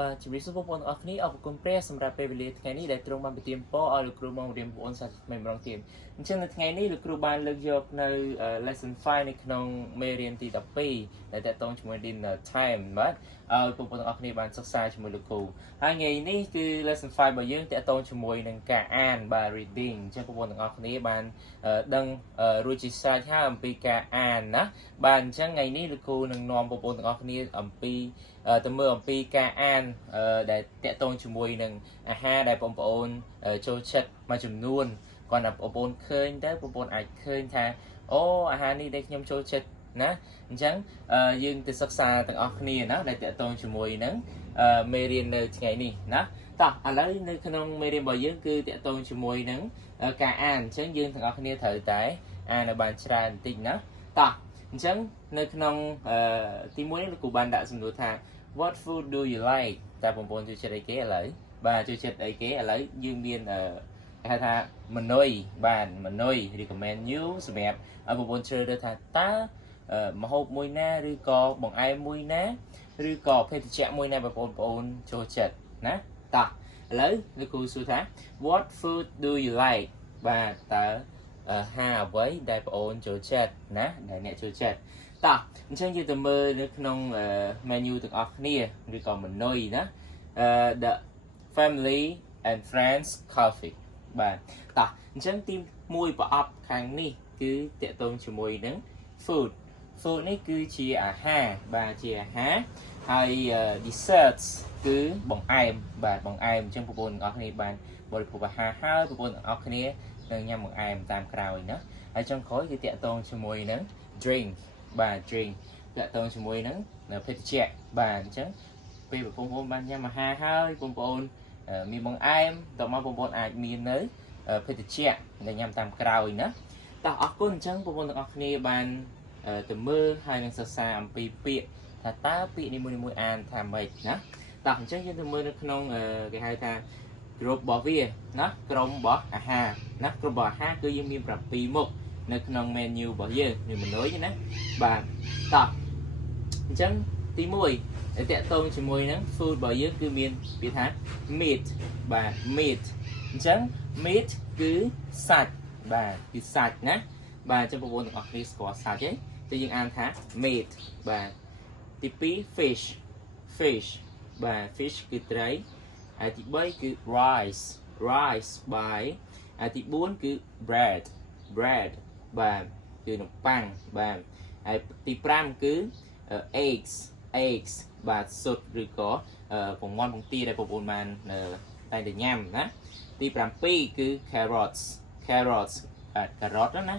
បាទជំរាបសួរបងប្អូនទាំងអស់គ្នាអរគុណព្រះសម្រាប់ពេលវេលាថ្ងៃនេះដែលទ្រង់បានប្រទានពរឲ្យលោកគ្រូមករៀនបងប្អូនសាស្ត្រថ្មីម្ដងទៀតអញ្ចឹងនៅថ្ងៃនេះលោកគ្រូបានលើកយកនៅ lesson 5នៅក្នុងមេរៀនទី12ដែលតកតងជាមួយ dinner time បាទឲ្យបងប្អូនទាំងអស់គ្នាបានសិក្សាជាមួយលោកគ្រូហើយថ្ងៃនេះគឺ lesson 5របស់យើងតកតងជាមួយនឹងការអានបាទ reading អញ្ចឹងបងប្អូនទាំងអស់គ្នាបានដឹងរួចជាស្រេចហើយអំពីការអានណាបាទអញ្ចឹងថ្ងៃនេះលោកគ្រូនឹងនាំបងប្អូនទាំងអស់គ្នាអំពីទៅមើលអំពីការអានដែលតកតងជាមួយនឹងអាហារដែលបងប្អូនចូលចិត្តមួយចំនួនគាត់ណាបងប្អូនឃើញទៅបងប្អូនអាចឃើញថាអូអាហារនេះដែលខ្ញុំចូលចិត្តណាអញ្ចឹងយើងទៅសិក្សាទាំងអស់គ្នាណាដែលតកតងជាមួយនឹងមេរៀននៅថ្ងៃនេះណាតោះឥឡូវនៅក្នុងមេរៀនរបស់យើងគឺតកតងជាមួយនឹងការអានអញ្ចឹងយើងទាំងអស់គ្នាត្រូវតែអានឲ្យបានច្រើនបន្តិចណាតោះអញ្ចឹងនៅក្នុងទី1នេះលោកគ្រូបានដាក់សំណួរថា What food do you like តើបងប្អូនចូលចិត្តអីគេឥឡូវបាទចូលចិត្តអីគេឥឡូវយើងមានគេហៅថា menu បាទ menu recommend you សម្រាប់ឲ្យបងប្អូនជ្រើសរើសថាតើម្ហូបមួយណាឬក៏បង្អែមមួយណាឬក៏ភេសជ្ជៈមួយណាបងប្អូនចូលចិត្តណាតោះឥឡូវលោកគ្រូសួរថា What food do you like បាទតើអាហារអ្វីដែលបងប្អូនចូលចិត្តណាដែលអ្នកចូលចិត្តតោះអញ្ចឹងយើងទៅមើលនៅក្នុង menu ទាំងអស់គ្នាឬក៏ menu ណាthe family and friends coffee បាទតោះអញ្ចឹងទី1ប្រអប់ខាងនេះគឺតកតងជាមួយនឹង food នេះគឺជាអាហារបាទជាអាហារហើយ desserts គឺបង្អែមបាទបង្អែមអញ្ចឹងបងប្អូនទាំងអស់គ្នាបានបរិភោគអាហារហើយបងប្អូនទាំងអស់គ្នានឹងញ៉ាំបង្អែមតាមក្រោយណាហើយចុងក្រោយគឺតកតងជាមួយនឹង drink បាទ drink តកតងជាមួយនឹងភេសជ្ជៈបាទអញ្ចឹងពេលបងប្អូនបានញ៉ាំអាហារហើយបងប្អូនមានបង្អែមតមកបងប្អូនអាចមាននៅភេសជ្ជៈដែលញ៉ាំតាមក្រោយណាតោះអរគុណអញ្ចឹងបងប្អូនទាំងអស់គ្នាបានទៅមើលហើយនឹងសិក្សាអំពីពាក្យថាតើពាក្យនេះមួយអានថាម៉េចណាតោះអញ្ចឹងយើងទៅមើលនៅក្នុងគេហៅថាក្រុមរបស់វាណាក្រុមរបស់អាហារណាក្រុមរបស់អាហារគឺយើងមាន7មុខនៅក្នុង menu របស់យើងនេះមនុយណាបាទតោះអញ្ចឹងទី1ដែលតកតងជាមួយនឹង food របស់យើងគឺមានពាក្យថា meat បាទ meat អញ្ចឹង meat គឺសាច់បាទគឺសាច់ណាបាទអញ្ចឹងបងប្អូនទាំងអស់គ្នាស្គាល់សាច់ទេតែយើងអានថា meat បាទទី2 fish បាទ fish គឺត្រីហើយទី3គឺ rice បាយហើយទី4គឺ bread បាទគឺនំប៉័ងបាទហើយទី5គឺ eggs បាទស៊ុតឬក៏ពងមាន់ពងទាដែលបងប្អូនបានតែញ៉ាំណាទី7គឺ carrots បាទ carrot ណា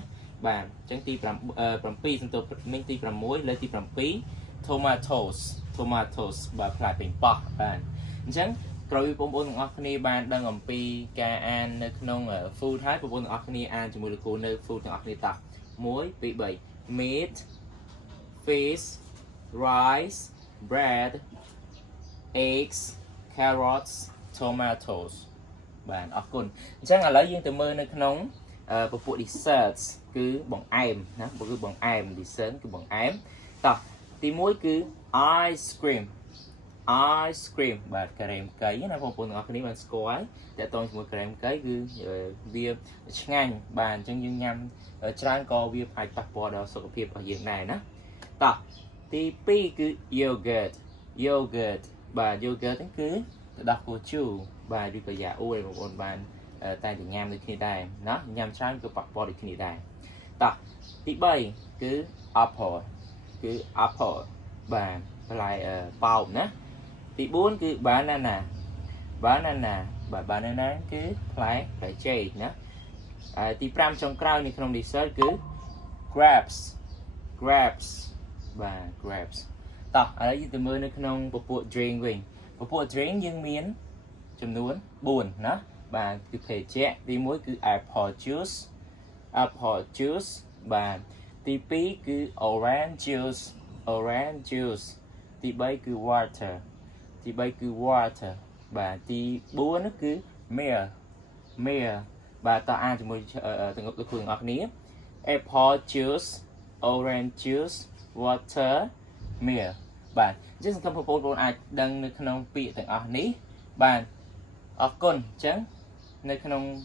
បាទអញ្ចឹងទី7សន្ទុះមិញទី6លើទី7 tomatoes បាទផ្លែប៉េងប៉ោះបាទអញ្ចឹងក្រោយបងប្អូនទាំងអស់គ្នាបានដឹងអំពីការអាននៅក្នុង food ហើយបងប្អូនទាំងអស់គ្នាអានជាមួយលោកគ្រូនៅ food ទាំងអស់គ្នាតោះ1 2 3 meat fish rice bread eggs carrots tomatoes បាទអរគុណអញ្ចឹងឥឡូវយើងទៅមើលនៅក្នុងពពួក desserts គឺបង្អែមណាគឺបង្អែម dessert គឺបង្អែមតោះទី1គឺ ice cream បាទការ៉េមកីណាបងប្អូនទាំងអស់គ្នាបានស្គាល់ហើយតើតងជាមួយការ៉េមកីគឺវាឆ្ងាញ់បាទអញ្ចឹងយើងញ៉ាំច្រើនក៏វាអាចប៉ះពាល់ដល់សុខភាពរបស់យើងដែរណាតោះទី2គឺ yogurt បាទ yogurt ហ្នឹងគឺទឹកដោះគោជូរបាទឬក៏យ៉ាអ៊ូដែលបងប្អូនបានតែញ៉ាំដូចគ្នាដែរណាញ៉ាំច្រើនក៏ប៉ះពាល់ដូចគ្នាដែរតោះទី3គឺ apple បាទផ្លែប៉ោមណាទី4គឺ banana បាទ banana គឺផ្លែចេកណាទី5ចុងក្រោយនៅក្នុង dessert គឺ grapes បាទ grapes តោះឥឡូវយើងទៅមើលនៅក្នុងពពួក drink វិញពពួក drink យើងមានចំនួន4ណាបាទគឺភេសជ្ជៈទី1គឺ apple juice បាទទី2គឺ orange juice ទី3គឺ water បាទទី4នោះគឺ milk បាទតើអានជាមួយទាំងលោកគ្រូទាំងអស់គ្នា apple juice orange juice water milk បាទ chứ không có bộ ai đăng nơi không bị từng ở ní bàn ở con chẳng nơi không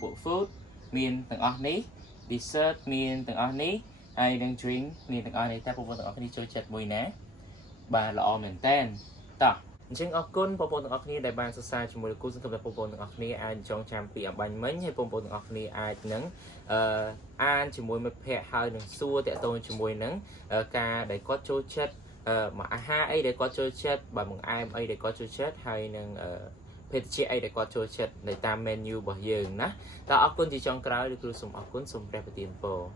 bộ food miền từng ở ní dessert miền từng ở ní ai đang drink miền từng ở ní ta bộ từng ở ní chơi chặt mùi ná bà lọ miền tên taจึงออกก้นปปนออกนี้ได้บางสไตล์จมูกกู้ซึ่งกับปปนออกนี้อาจจงจำปีบันเหมือนให้ปปนออกนี้อาจนั้นอ่านจมูกมันแพ้หายหนึ่งซัวแต่ตัวจมูกนั้นการได้ก็โจเช็ดmà ha ấy để có chơi chết và mừng ai ấy để có chơi chết hay nâng pet ấy để có chơi chết để tam menu bảo dường nè ta ở quân thì trong cái được sum ở quân sum đẹp tiền po